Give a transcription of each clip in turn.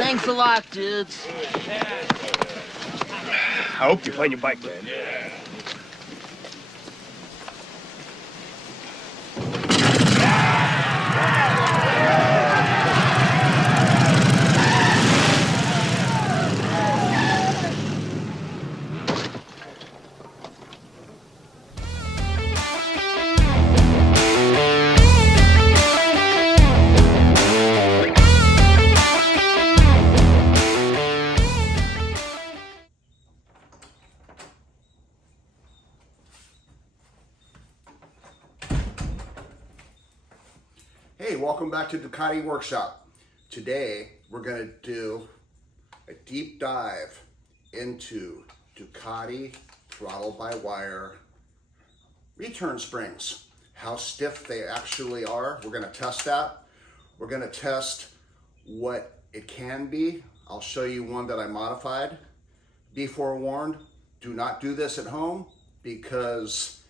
Thanks a lot, dudes. I hope you find your bike, man. Hey, welcome back to Ducati Workshop. Today, we're going to do a deep dive into Ducati throttle-by-wire return springs. How stiff they actually are. We're going to test that. We're going to test what it can be. I'll show you one that I modified. Be forewarned, do not do this at home because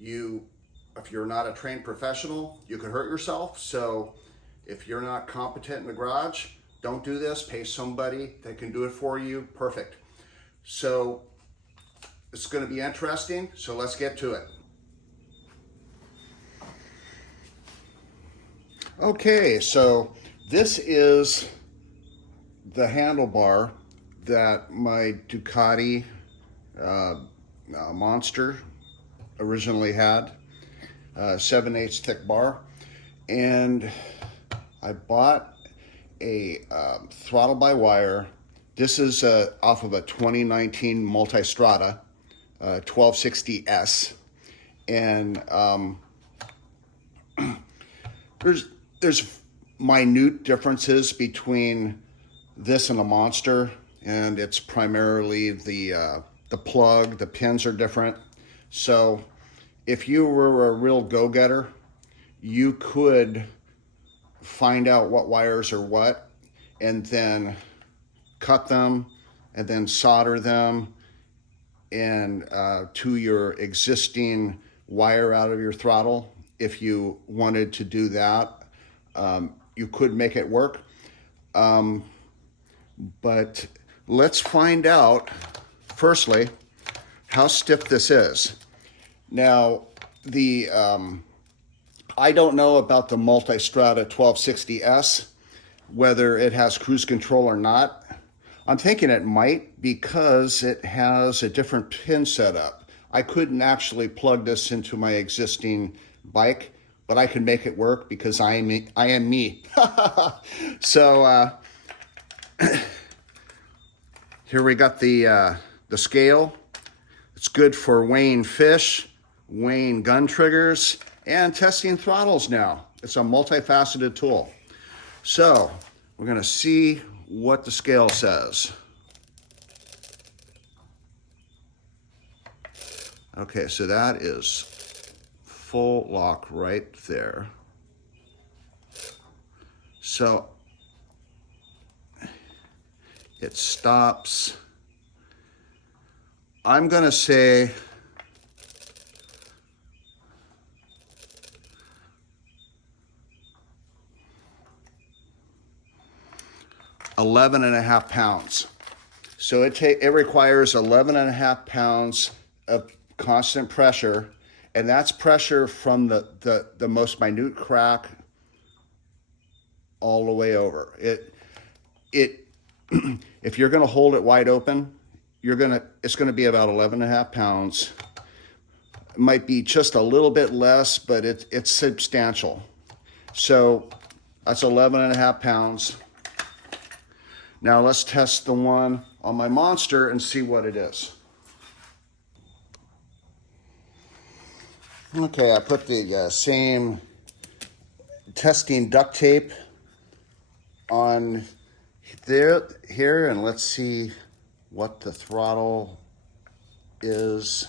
if you're not a trained professional, you could hurt yourself. So if you're not competent in the garage, don't do this. Pay somebody that can do it for you. Perfect. So it's going to be interesting. So let's get to it. Okay, so this is the handlebar that my Ducati Monster originally had. 7/8 thick bar, and I bought a throttle by wire. This is off of a 2019 Multistrada 1260S, and there's minute differences between this and a Monster, and it's primarily the plug. The pins are different, so if you were a real go-getter, you could find out what wires are what and then cut them and then solder them and to your existing wire out of your throttle. If you wanted to do that, you could make it work. But let's find out, firstly, how stiff this is. Now, I don't know about the Multistrada 1260S, whether it has cruise control or not. I'm thinking it might because it has a different pin setup. I couldn't actually plug this into my existing bike, but I can make it work because I am me. So here we got the scale. It's good for weighing fish, weighing gun triggers, and testing throttles now. It's a multifaceted tool. So we're gonna see what the scale says. Okay, so that is full lock right there. So it stops. I'm gonna say 11.5 pounds. So it requires 11.5 pounds of constant pressure, and that's pressure from the most minute crack all the way over. If you're gonna hold it wide open, it's gonna be about 11.5 pounds. It might be just a little bit less, but it's substantial. So that's 11.5 pounds. Now let's test the one on my Monster and see what it is. Okay, I put the same testing duct tape on here, and let's see what the throttle is.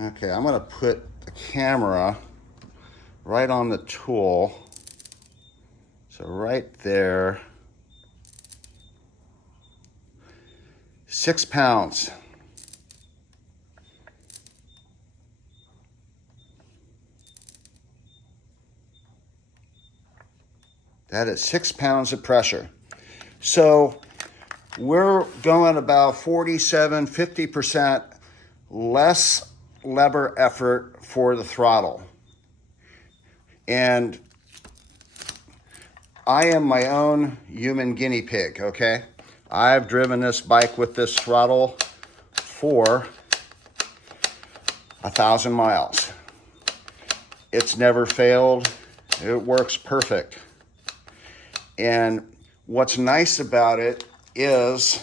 Okay, I'm gonna put the camera right on the tool. So right there, 6 pounds. That is 6 pounds of pressure. So we're going about 47, 50% less lever effort for the throttle. And I am my own human guinea pig, okay? I've driven this bike with this throttle for 1,000 miles. It's never failed. It works perfect. And what's nice about it is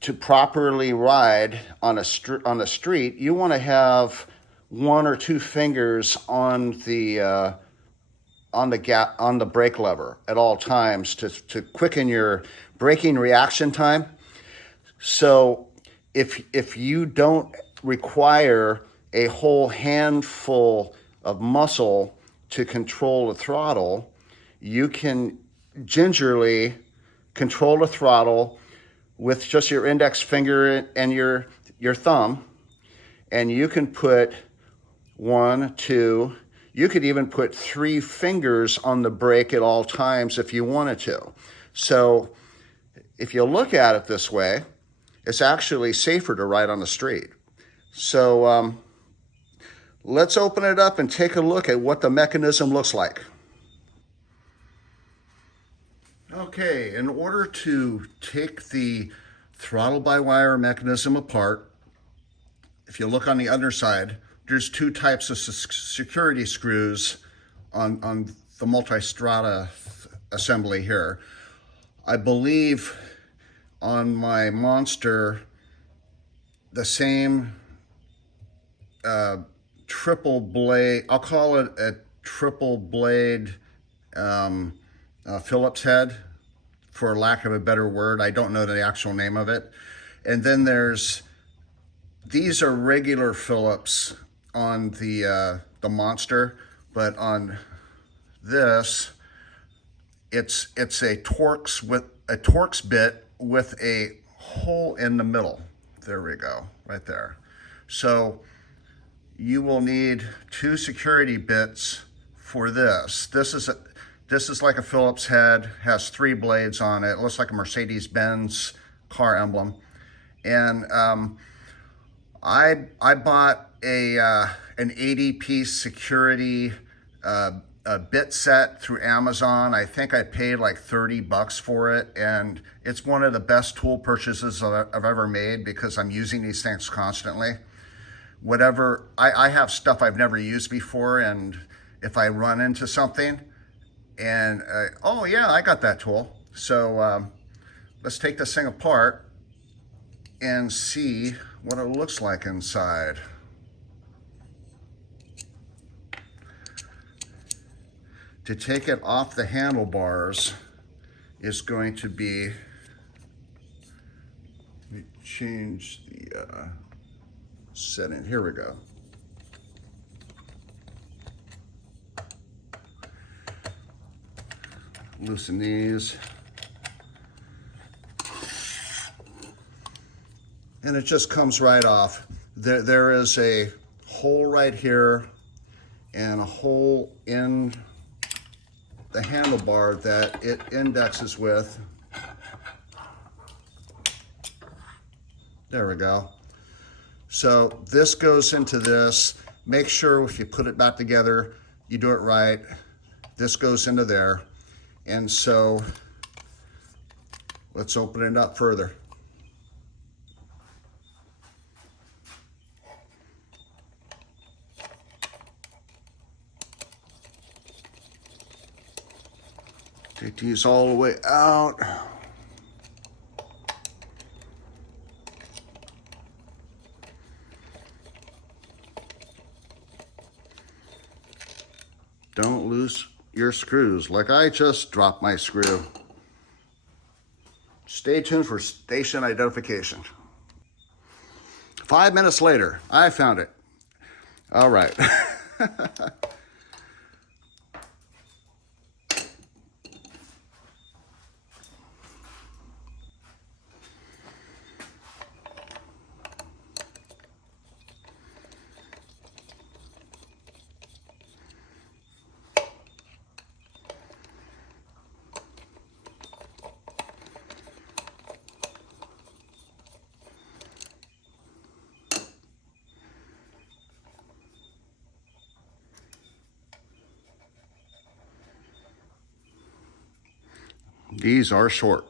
to properly ride on a street, you want to have 1 or 2 fingers on the brake lever at all times to quicken your braking reaction time. So if you don't require a whole handful of muscle to control the throttle, you can gingerly control the throttle with just your index finger and your thumb, and you can put 1, 2, you could even put 3 fingers on the brake at all times if you wanted to. So if you look at it this way, it's actually safer to ride on the street. So let's open it up and take a look at what the mechanism looks like. Okay, in order to take the throttle-by-wire mechanism apart, if you look on the underside, there's 2 types of security screws on the multi-strata assembly here. I believe on my Monster, the same triple blade, I'll call it a triple blade Phillips head, for lack of a better word. I don't know the actual name of it. And then these are regular Phillips on the Monster, but on this, it's a Torx bit with a hole in the middle. There we go, right there. So you will need 2 security bits for this. This is like a Phillips head, has 3 blades on it. It looks like a Mercedes-Benz car emblem. And I bought an 80-piece security bit set through Amazon. I think I paid like $30 for it, and it's one of the best tool purchases I've ever made because I'm using these things constantly. Whatever, I have stuff I've never used before, and if I run into something, and oh yeah, I got that tool. So let's take this thing apart and see what it looks like inside. To take it off the handlebars is going to be, let me change the setting. Here we go. Loosen these. And it just comes right off. There is a hole right here and a hole in the handlebar that it indexes with. There we go. So this goes into this. Make sure if you put it back together, you do it right. This goes into there. And so let's open it up further. Take these all the way out. Don't lose your screws, like I just dropped my screw. Stay tuned for station identification. 5 minutes later, I found it. All right. These are short.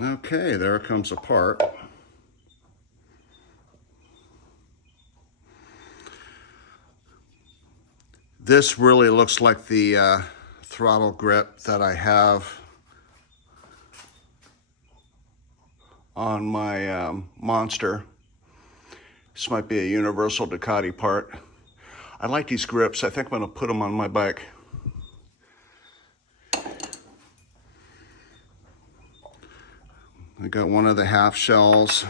Okay, there it comes apart. This really looks like the throttle grip that I have on my Monster. This might be a universal Ducati part. I like these grips. I think I'm going to put them on my bike. I got one of the half shells.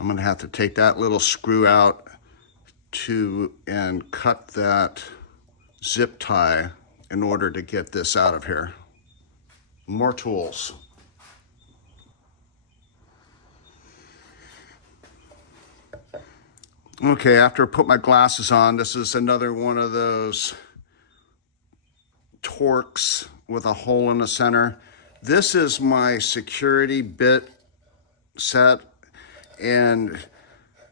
I'm going to have to take that little screw out and cut that zip tie in order to get this out of here. More tools. Okay, after I put my glasses on, this is another one of those Torx with a hole in the center. This is my security bit set, and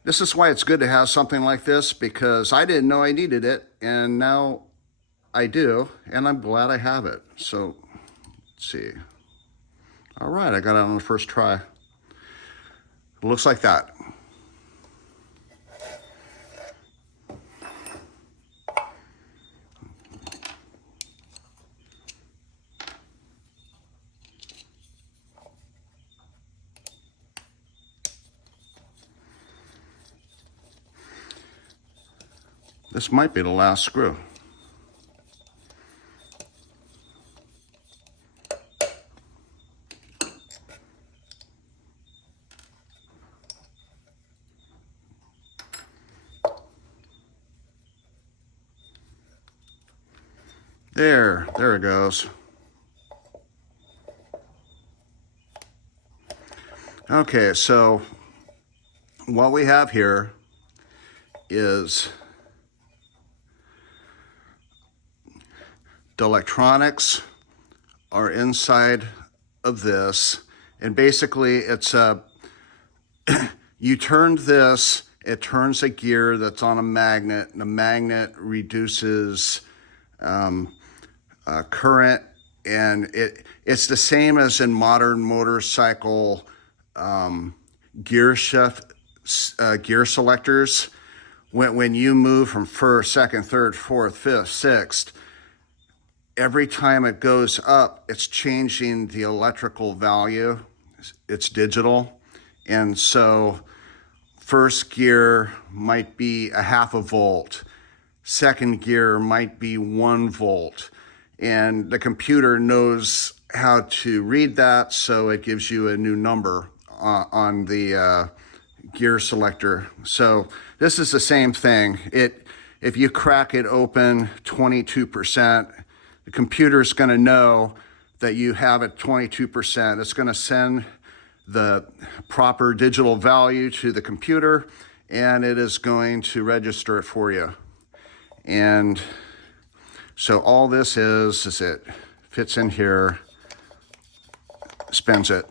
this is why it's good to have something like this, because I didn't know I needed it, and now I do, and I'm glad I have it. So, let's see. All right, I got it on the first try. It looks like that. This might be the last screw. There it goes. Okay, so what we have here is the electronics are inside of this, and basically it's you turned this, it turns a gear that's on a magnet, and the magnet reduces current, and it's the same as in modern motorcycle gear selectors. When you move from first, second, third, fourth, fifth, sixth, every time it goes up, it's changing the electrical value. It's digital. And so first gear might be a half a volt. Second gear might be 1 volt. And the computer knows how to read that, so it gives you a new number on the gear selector. So this is the same thing. If you crack it open 22%, the computer's going to know that you have it 22%. It's going to send the proper digital value to the computer, and it is going to register it for you. And so all this is it fits in here, spins it.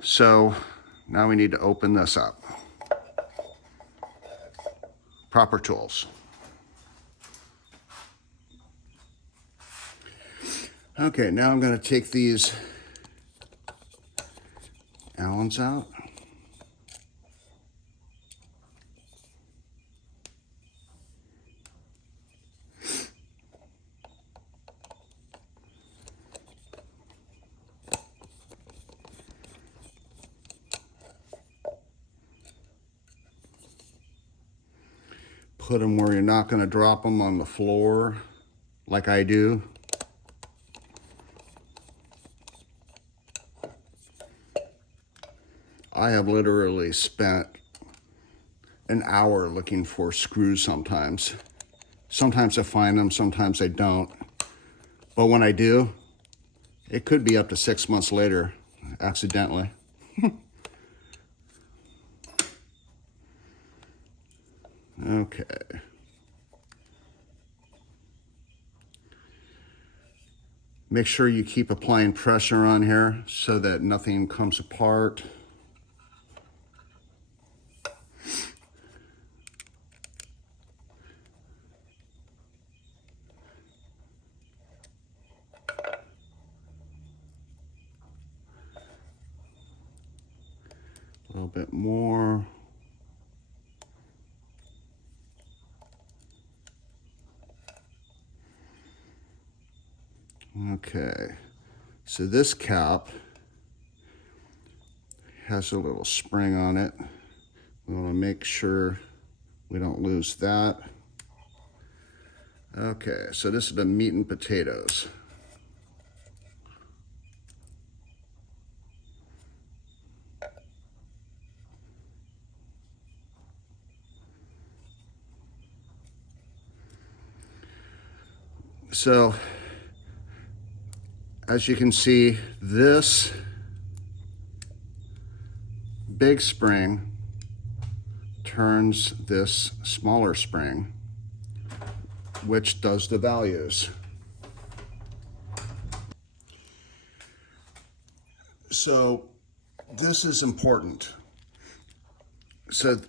So now we need to open this up. Proper tools. Okay, now I'm going to take these Allens out. Put them where you're not going to drop them on the floor like I do. I have literally spent an hour looking for screws sometimes. Sometimes I find them, sometimes I don't. But when I do, it could be up to 6 months later, accidentally. Okay. Make sure you keep applying pressure on here so that nothing comes apart. A little bit more. Okay, so this cap has a little spring on it. We want to make sure we don't lose that. Okay, so this is the meat and potatoes. So, as you can see, this big spring turns this smaller spring, which does the values. So this is important. So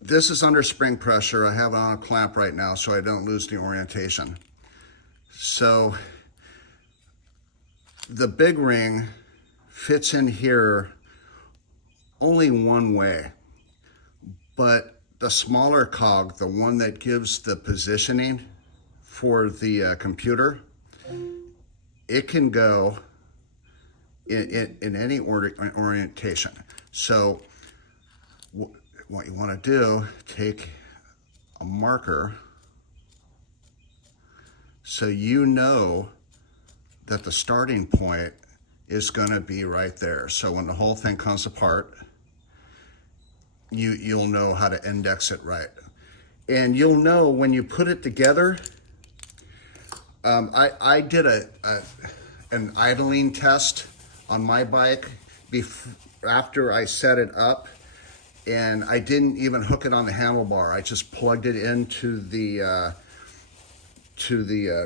this is under spring pressure. I have it on a clamp right now so I don't lose the orientation. So the big ring fits in here only one way, but the smaller cog, the one that gives the positioning for the computer, it can go in any orientation. So what you want to do, take a marker so you know that the starting point is going to be right there. So when the whole thing comes apart, you'll know how to index it right. And you'll know when you put it together. I did an idling test on my bike after I set it up, and I didn't even hook it on the handlebar. I just plugged it into the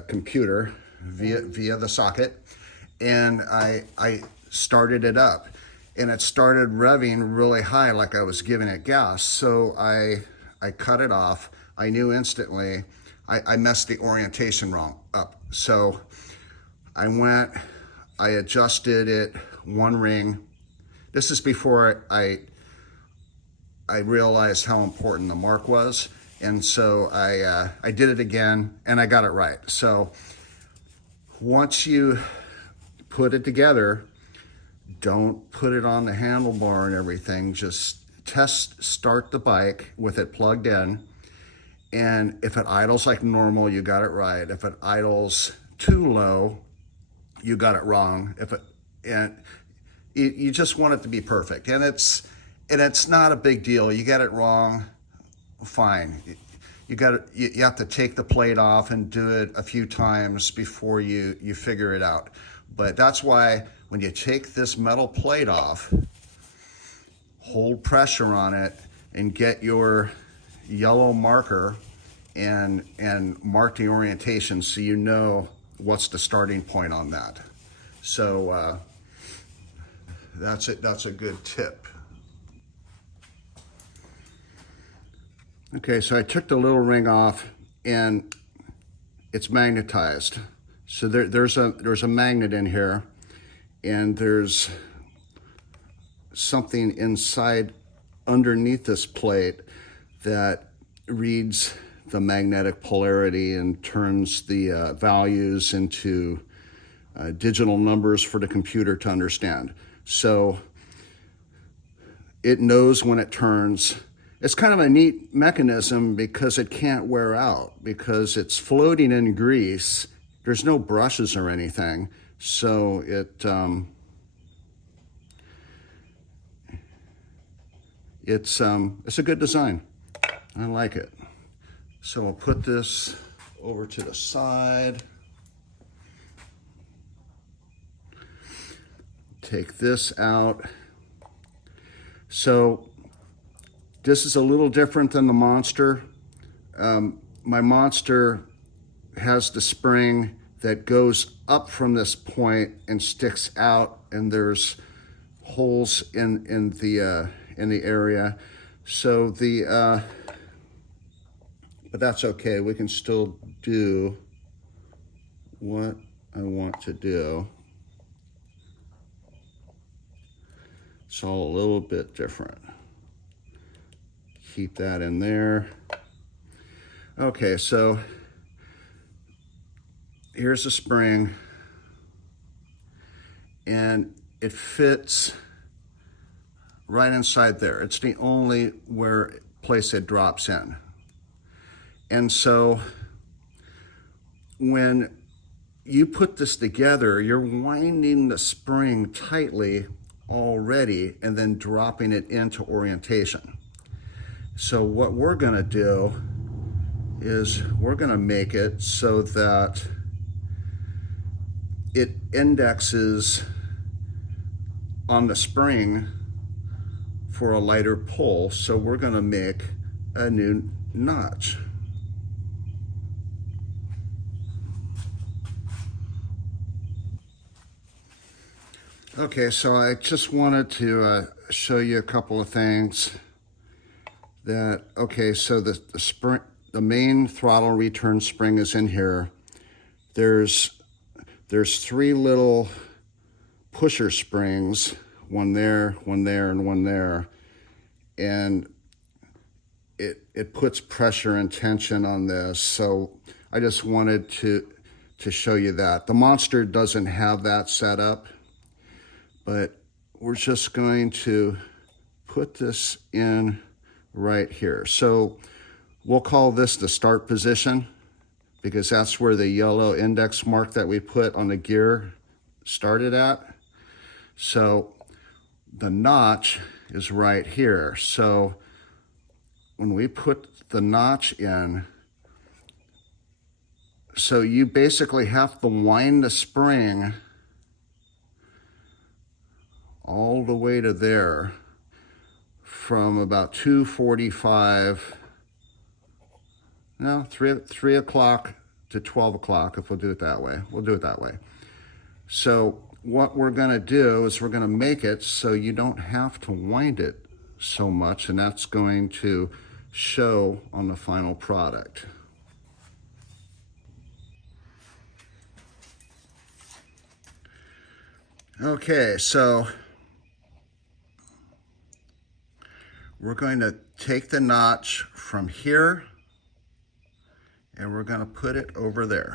computer via the socket, and I started it up, and it started revving really high like I was giving it gas. So I cut it off. I knew instantly I messed the orientation wrong up. So I adjusted it one ring. This is before I realized how important the mark was. And so I did it again and I got it right. So once you put it together, don't put it on the handlebar and everything. Just start the bike with it plugged in. And if it idles like normal, you got it right. If it idles too low, you got it wrong. You just want it to be perfect. And it's not a big deal. You get it wrong, fine. You have to take the plate off and do it a few times before you figure it out. But that's why when you take this metal plate off, hold pressure on it and get your yellow marker and mark the orientation so you know what's the starting point on that. So that's it. That's a good tip. Okay, so I took the little ring off and it's magnetized. So there's a magnet in here, and there's something inside underneath this plate that reads the magnetic polarity and turns the values into digital numbers for the computer to understand. So it knows when it turns. It's kind of a neat mechanism because it can't wear out because it's floating in grease. There's no brushes or anything. So it's a good design. I like it. So we'll put this over to the side. Take this out. So This is a little different than the Monster. My Monster has the spring that goes up from this point and sticks out, and there's holes in the area. So but that's okay. We can still do what I want to do. It's all a little bit different. Keep that in there. Okay, so here's the spring, and it fits right inside there. It's the only place it drops in. And so when you put this together, you're winding the spring tightly already and then dropping it into orientation. So what we're gonna do is we're gonna make it so that it indexes on the spring for a lighter pull. So we're gonna make a new notch. Okay, so I just wanted to show you a couple of things that, okay, so the spring, the main throttle return spring is in here. There's 3 little pusher springs, one there, and one there. And it puts pressure and tension on this. So I just wanted to show you that. The Monster doesn't have that set up, but we're just going to put this in right here. So we'll call this the start position, because that's where the yellow index mark that we put on the gear started at. So the notch is right here. So when we put the notch in, so you basically have to wind the spring all the way to there from about 2:45, no, 3 o'clock to 12 o'clock, if we'll do it that way. We'll do it that way. So what we're gonna do is we're gonna make it so you don't have to wind it so much, and that's going to show on the final product. Okay, so we're going to take the notch from here and we're going to put it over there.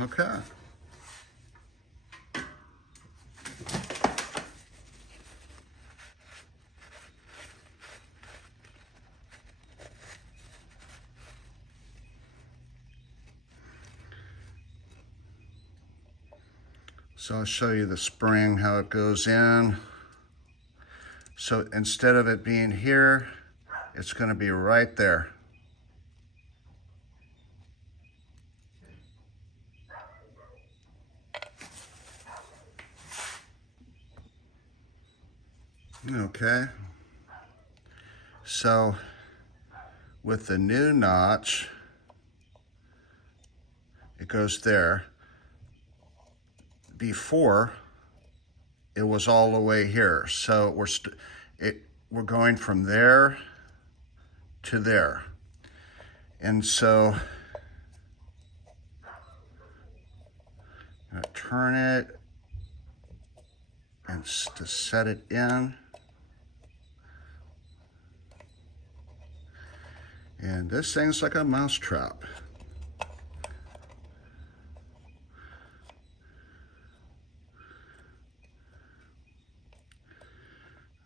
Okay. So I'll show you the spring, how it goes in. So instead of it being here, it's going to be right there. Okay. So with the new notch, it goes there. Before, it was all the way here. So we're going from there to there. And so I'm gonna turn it and to set it in. And this thing's like a mousetrap.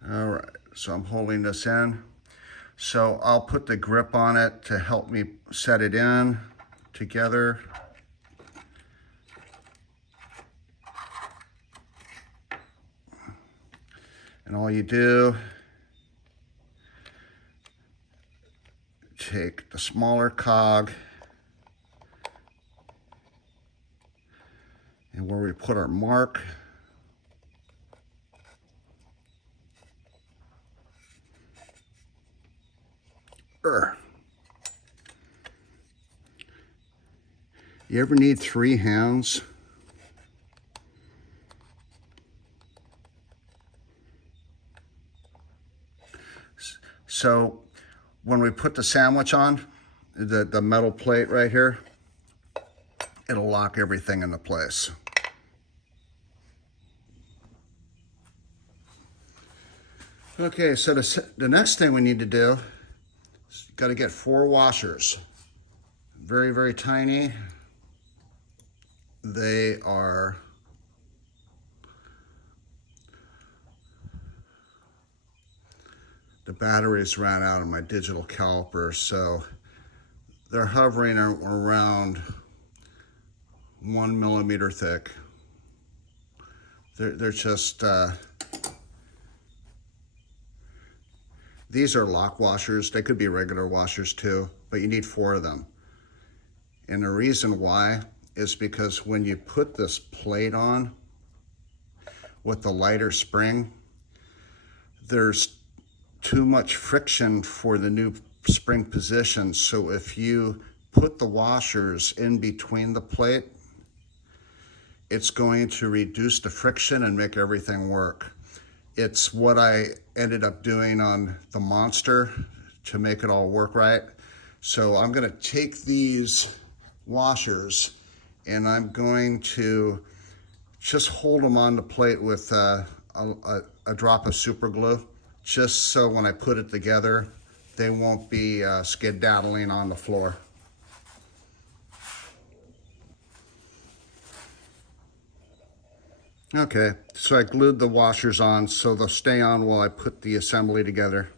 All right, so I'm holding this in. So I'll put the grip on it to help me set it in together. And all you do, take the smaller cog and where we put our mark, you ever need 3 hands? So when we put the sandwich on, the metal plate right here, it'll lock everything into place. Okay, so the next thing we need to do is got to get 4 washers. Very, very tiny. They are the batteries ran out of my digital caliper, so they're hovering around 1 millimeter thick. They're just these are lock washers. They could be regular washers too, but you need 4 of them. And the reason why is because when you put this plate on with the lighter spring, there's too much friction for the new spring position. So if you put the washers in between the plate, it's going to reduce the friction and make everything work. It's what I ended up doing on the Monster to make it all work right. So I'm going to take these washers and I'm going to just hold them on the plate with a drop of super glue, just so when I put it together, they won't be skedaddling on the floor. Okay, so I glued the washers on so they'll stay on while I put the assembly together.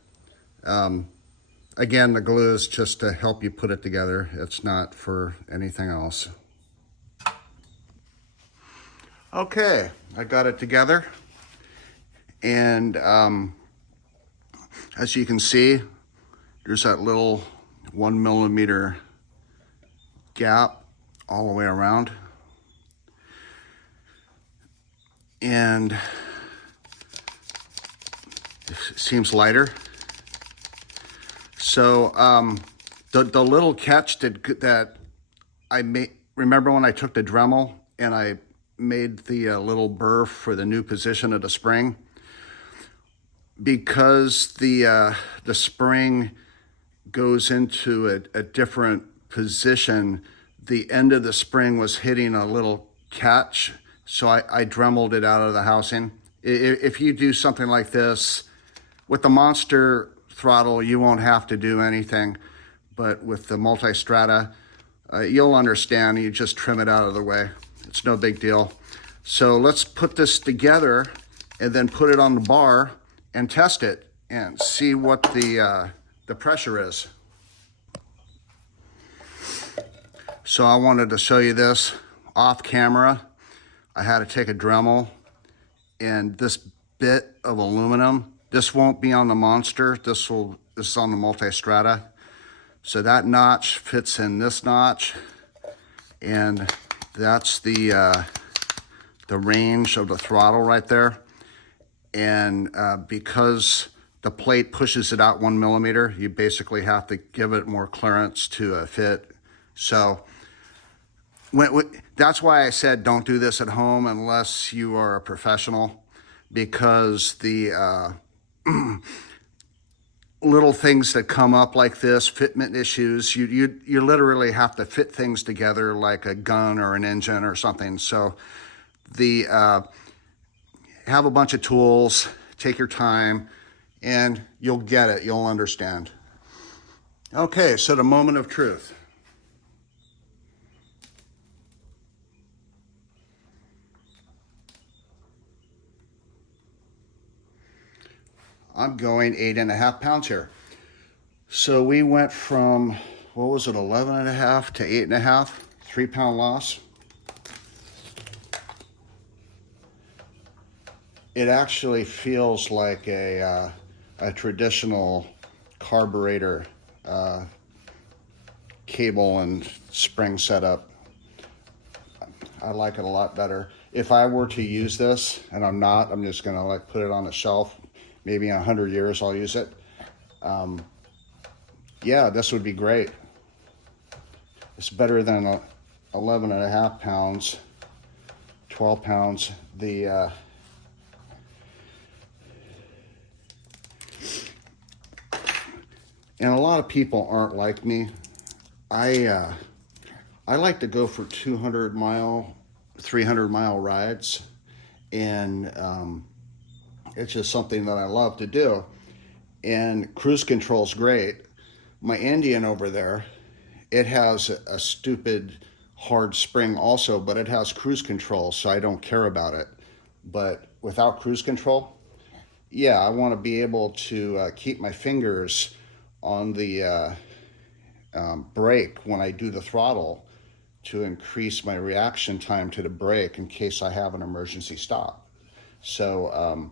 Again, the glue is just to help you put it together. It's not for anything else. Okay, I got it together. And as you can see, there's that little 1 millimeter gap all the way around. And it seems lighter. So the little catch that I made, remember when I took the Dremel and I made the little burr for the new position of the spring? Because the spring goes into a different position, the end of the spring was hitting a little catch, so I Dremeled it out of the housing. If you do something like this with the Monster throttle, you won't have to do anything, but with the multi-strata, you'll understand. You just trim it out of the way. It's no big deal. So let's put this together and then put it on the bar and test it and see what the pressure is. So I wanted to show you this off camera. I had to take a Dremel, and this bit of aluminum, this won't be on the Monster. This is on the multi-strata. So that notch fits in this notch, and that's the range of the throttle right there. And because the plate pushes it out 1 millimeter, you basically have to give it more clearance to fit. So that's why I said don't do this at home unless you are a professional, because the little things that come up like this, fitment issues, you literally have to fit things together like a gun or an engine or something. So have a bunch of tools, take your time, and you'll get it, you'll understand. Okay, so the moment of truth. I'm going 8.5 pounds here. So we went from what was it, 11.5 to 8.5, 3-pound loss. It actually feels like a traditional carburetor cable and spring setup. I like it a lot better. If I were to use this, and I'm not, I'm just gonna like put it on the shelf. Maybe in 100 years I'll use it. Yeah, this would be great. It's better than 11.5 pounds, 12 pounds. And a lot of people aren't like me. I like to go for 200-mile, 300-mile rides, and it's just something that I love to do. And cruise control's great. My Indian over there, it has a stupid hard spring also, but it has cruise control, so I don't care about it. But without cruise control, yeah, I want to be able to keep my fingers on the brake when I do the throttle to increase my reaction time to the brake in case I have an emergency stop. So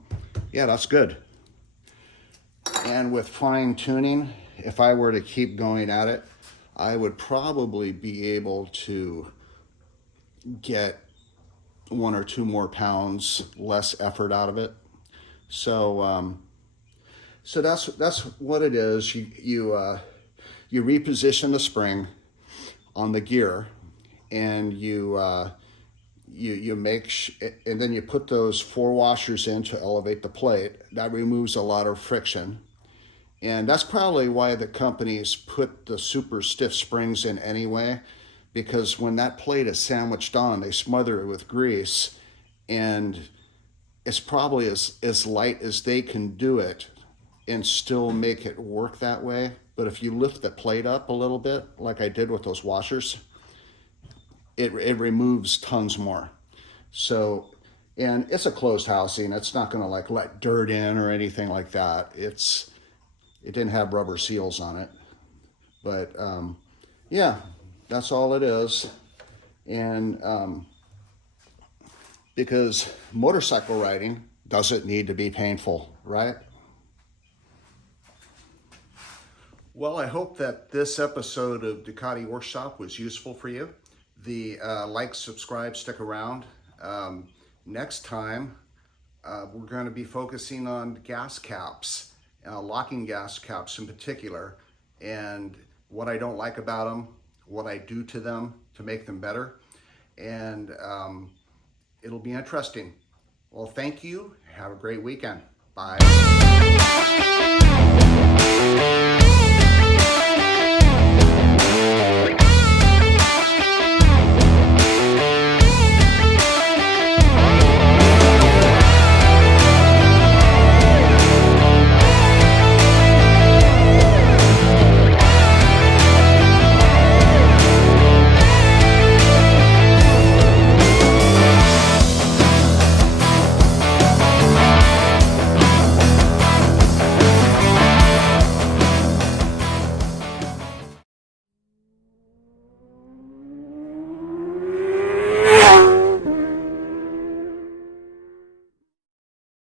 yeah, that's good. And with fine tuning, if I were to keep going at it, I would probably be able to get 1 or 2 more pounds less effort out of it. So so that's what it is. You reposition the spring on the gear, and you make and then you put those 4 washers in to elevate the plate. That removes a lot of friction, and that's probably why the companies put the super stiff springs in anyway, because when that plate is sandwiched on, they smother it with grease, and it's probably as light as they can do it and still make it work that way. But if you lift the plate up a little bit, like I did with those washers, it removes tons more. So, and it's a closed housing. It's not going to like let dirt in or anything like that. It didn't have rubber seals on it. But yeah, that's all it is. And because motorcycle riding doesn't need to be painful, right? Well, I hope that this episode of Ducati Workshop was useful for you. The like, subscribe, stick around. Next time, we're going to be focusing on gas caps, locking gas caps in particular, and what I don't like about them, what I do to them to make them better. And it'll be interesting. Well, thank you. Have a great weekend. Bye.